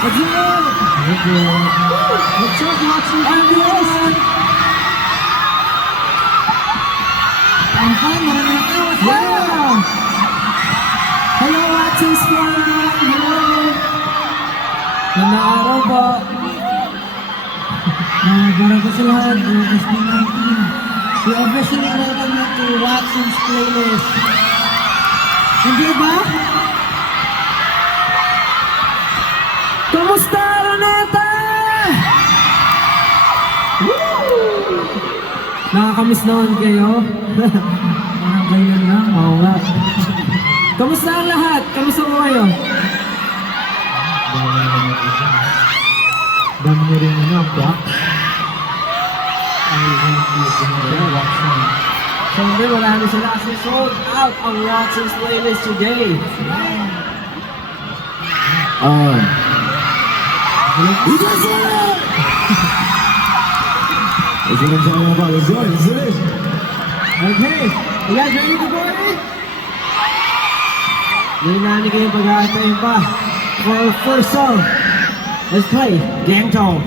Let's go! Let's go! Watching everyone! Ang fun, maraming tao! Yeah! Hello, Watching Squad! Hello! Ganda araw po! Para ko sa lahat, SB19. We officially welcome you to Watson's Playlist. Hindi ba? Kamusta, Roneta? Woo! Nakakamiss naman kayo. Parang kayo lang. Oo nga. Kamusta ang lahat? Kamusta mo kayo? Dami nyo rin ano, Box. Siyempre, marami sila kasi sold out ang Watson's Playlist today. You guys want it? That's what I'm talking about. Let's go. Let's do this. Okay. You guys ready to party? Hindi na kayong pag-aantay pa for our first song. Let's play Gang Tone.